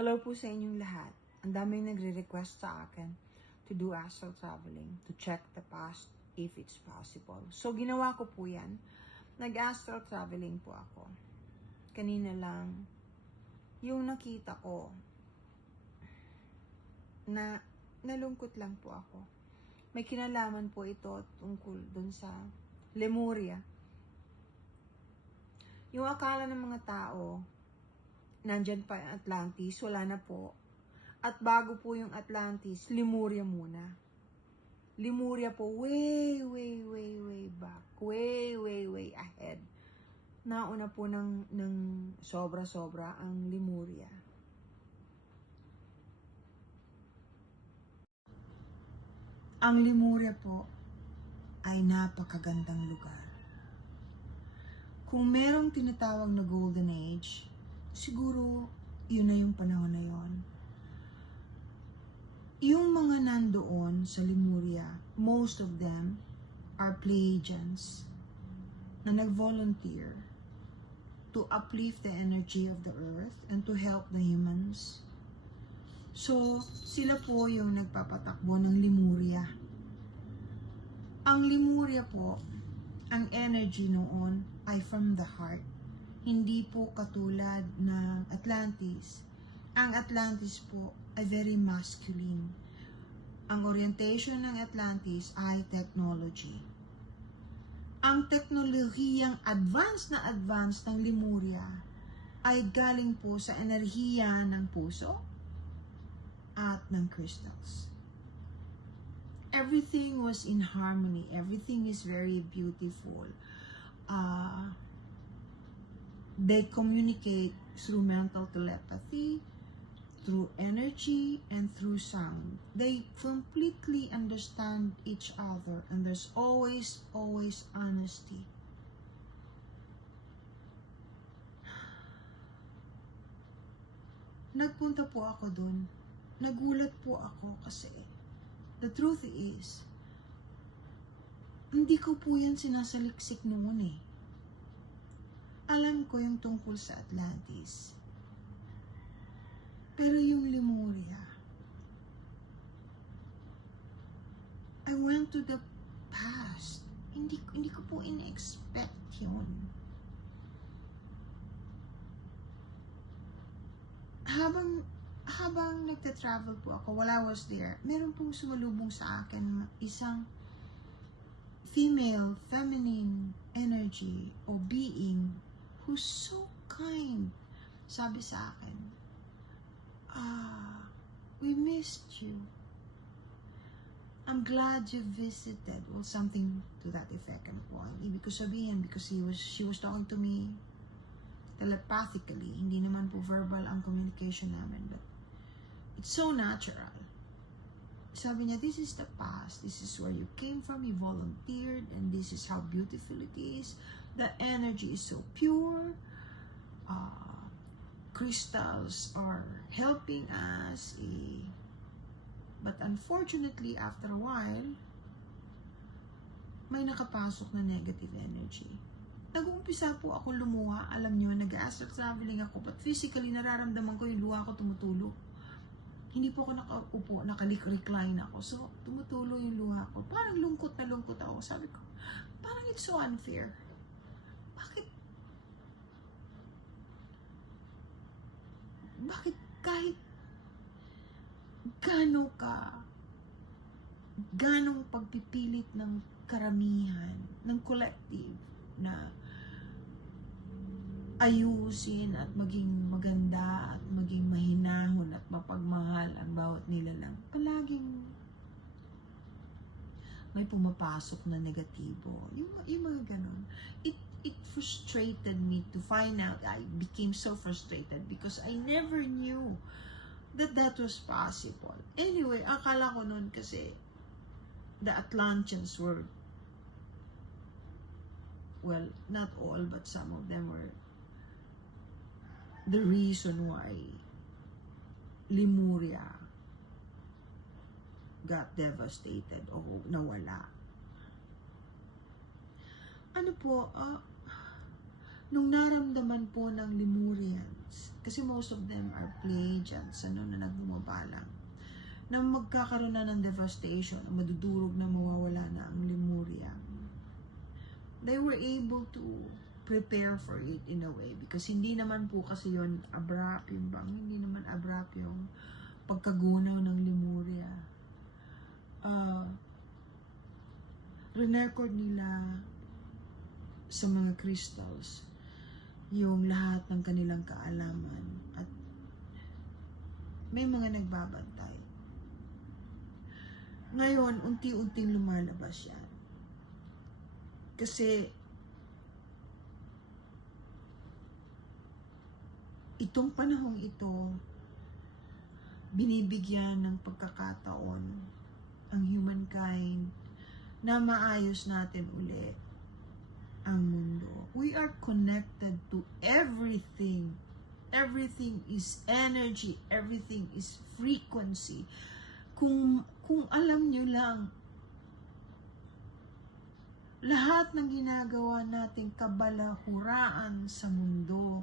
Hello po sa inyong lahat. Ang daming nagre-request sa akin to do astral traveling, to check the past if it's possible. So, ginawa ko po yan. Nag-astral traveling po ako. Kanina lang, yung nakita ko, na nalungkot lang po ako. May kinalaman po ito tungkol dun sa Lemuria. Yung akala ng mga tao, nandyan pa yung Atlantis, wala na po. At bago po yung Atlantis, Lemuria muna. Lemuria po, way back. Way ahead. Nauna po ng sobra-sobra ang Lemuria. Ang Lemuria po ay napakagandang lugar. Kung merong tinatawag na Golden Age, siguro yun na yung panahon na yun. Yung mga nandoon sa Lemuria, most of them are Pleiadians na nag-volunteer to uplift the energy of the earth and to help the humans. So, sila po yung nagpapatakbo ng Lemuria. Ang Lemuria po, ang energy noon ay from the heart. Hindi po katulad ng Atlantis. Ang Atlantis po ay very masculine. Ang orientation ng Atlantis ay technology. Ang teknolohiyang advanced ng Lemuria ay galing po sa enerhiya ng puso at ng crystals. Everything was in harmony. Everything is very beautiful. They communicate through mental telepathy, through energy, and through sound. They completely understand each other, and there's always honesty. Nagpunta po ako dun. Nagulat po ako kasi the truth is, hindi ko po yan sinasaliksik noon eh. Alam ko yung tungkol sa Atlantis. Pero yung Lemuria, I went to the past. Hindi ko po in-expect yun. Habang nagta-travel po ako, while I was there, meron pong sumalubong sa akin isang female, feminine energy o being who's so kind. Sabi sa akin, we missed you. I'm glad you visited, or something to that effect. Ano po, ibig ko sabihin, because she was talking to me telepathically. Hindi naman po verbal ang communication namin, but it's so natural. Sabi niya, this is the past. This is where you came from. You volunteered, and this is how beautiful it is. The energy is so pure. Crystals are helping us. But unfortunately, after a while, may nakapasok na negative energy. Nag-uumpisa po ako lumuha. Alam niyo, nag-astral traveling ako, but physically, nararamdaman ko yung luha ko tumutulo. Hindi po ako nakaupo, nakalik-recline ako. So, tumutulo yung luha ko. Parang lungkot na lungkot ako. Sabi ko, parang it's so unfair. Bakit kahit ganong pagpipilit ng karamihan, ng collective na ayusin at maging maganda at maging mahinahon at mapagmahal ang bawat nilalang, palaging may pumapasok na negatibo. Yung mga ganon. It frustrated me to find out. I became so frustrated because I never knew that was possible. Anyway, akala ko nun kasi the Atlanteans were, well, not all, but some of them were the reason why Lemuria got devastated o nawala. Ano po, nung naramdaman po ng Lemurians Pleiadians. Kasi most of them are Pleiadians, na nagbumabalang. Na magkakaroon na ng devastation, madudurog na, mawawala na ang Lemuria. They were able to prepare for it in a way because hindi naman po kasi yon abrupt yung hindi naman abrupt yung pagkagunaw ng Lemuria. Record nila sa mga crystals yung lahat ng kanilang kaalaman at may mga nagbabantay. Ngayon, unti-unting lumalabas yan. Kasi itong panahong ito, binibigyan ng pagkakataon ang humankind na maayos natin ulit ang mundo. We are connected to everything. Everything is energy. Everything is frequency. Kung alam nyo lang, lahat ng ginagawa nating kabalahuraan sa mundo,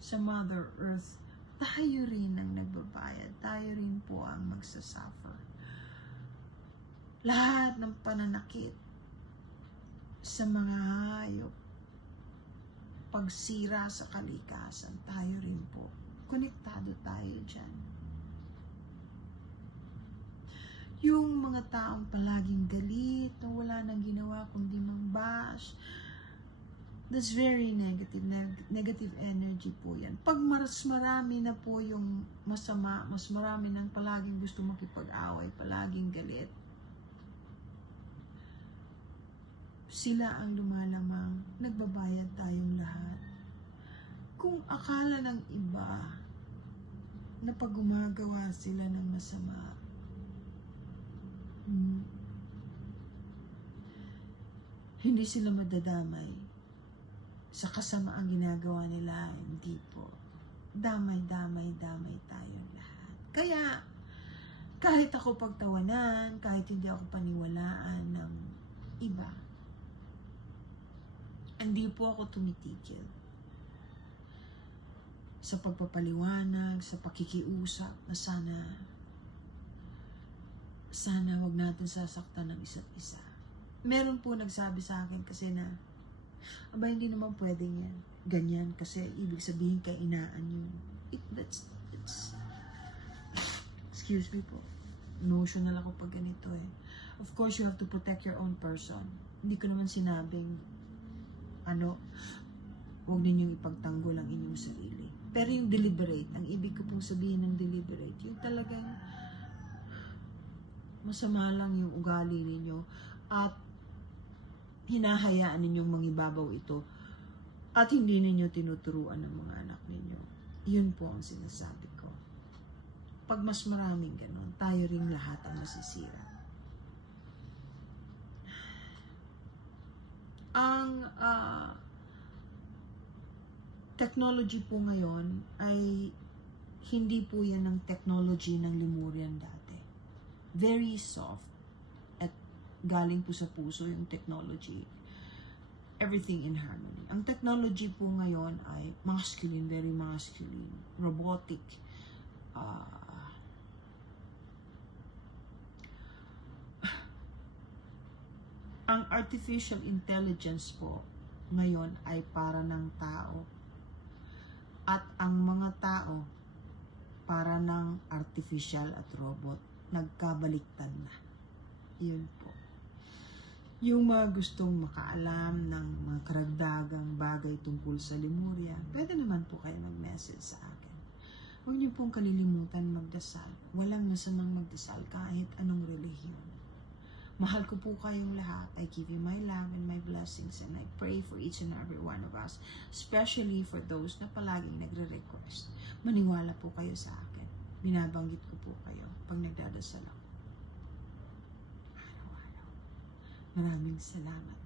sa Mother Earth, tayo rin ang nagbabayad. Tayo rin po ang magsasuffer. Lahat ng pananakit sa mga hayop, pagsira sa kalikasan, tayo rin po. Konektado tayo dyan. Yung mga taong palaging galit, na wala nang ginawa kundi mang-bash, that's very negative. Negative energy po yan. Pag mas marami na po yung masama, mas marami nang palaging gusto makipag-away, palaging galit, sila ang lumalamang, nagbabayad tayong lahat. Kung akala ng iba na pag gumagawa sila ng masama, hindi sila madadamay sa kasamaang ginagawa nila, hindi po. Damay tayong lahat. Kaya, kahit ako pagtawanan, kahit hindi ako paniwalaan ng iba, hindi po ako tumitigil sa pagpapaliwanag, sa pakikiusap na sana wag natin sasaktan ng isa't isa. Meron po nagsabi sa akin kasi na, aba, hindi naman pwedeng yan. Ganyan, kasi ibig sabihin kainaan yun. Excuse me po. Emotional ako pag ganito eh. Of course, you have to protect your own person. Hindi ko naman sinabing, huwag ninyong ipagtanggol ang inyong sarili. Pero yung deliberate, ang ibig ko pong sabihin ng deliberate, yung talagang masama lang yung ugali ninyo at hinahayaan ninyong mangibabaw ito at hindi ninyo tinuturuan ng mga anak ninyo. Yun po ang sinasabi ko. Pag mas maraming ganun, tayo ring lahat ang masisira. Ang technology po ngayon ay hindi po yan ang technology ng Lemurian dati. Very soft at galing po sa puso yung technology. Everything in harmony. Ang technology po ngayon ay masculine, very masculine, robotic, ang artificial intelligence po ngayon ay para ng tao. At ang mga tao para ng artificial at robot. Nagkabaliktad na. Yun po. Yung mga gustong makaalam ng mga karagdagang bagay tungkol sa Lemuria, pwede naman po kayo mag-message sa akin. Huwag niyo pong kalilimutan magdasal. Walang masamang magdasal kahit anong relihiyon. Mahal ko po kayong lahat. I give you my love and my blessings and I pray for each and every one of us, especially for those na palaging nagre-request. Maniwala po kayo sa akin. Binabanggit ko po kayo pag nagdadasal ako. Araw-araw. Maraming salamat.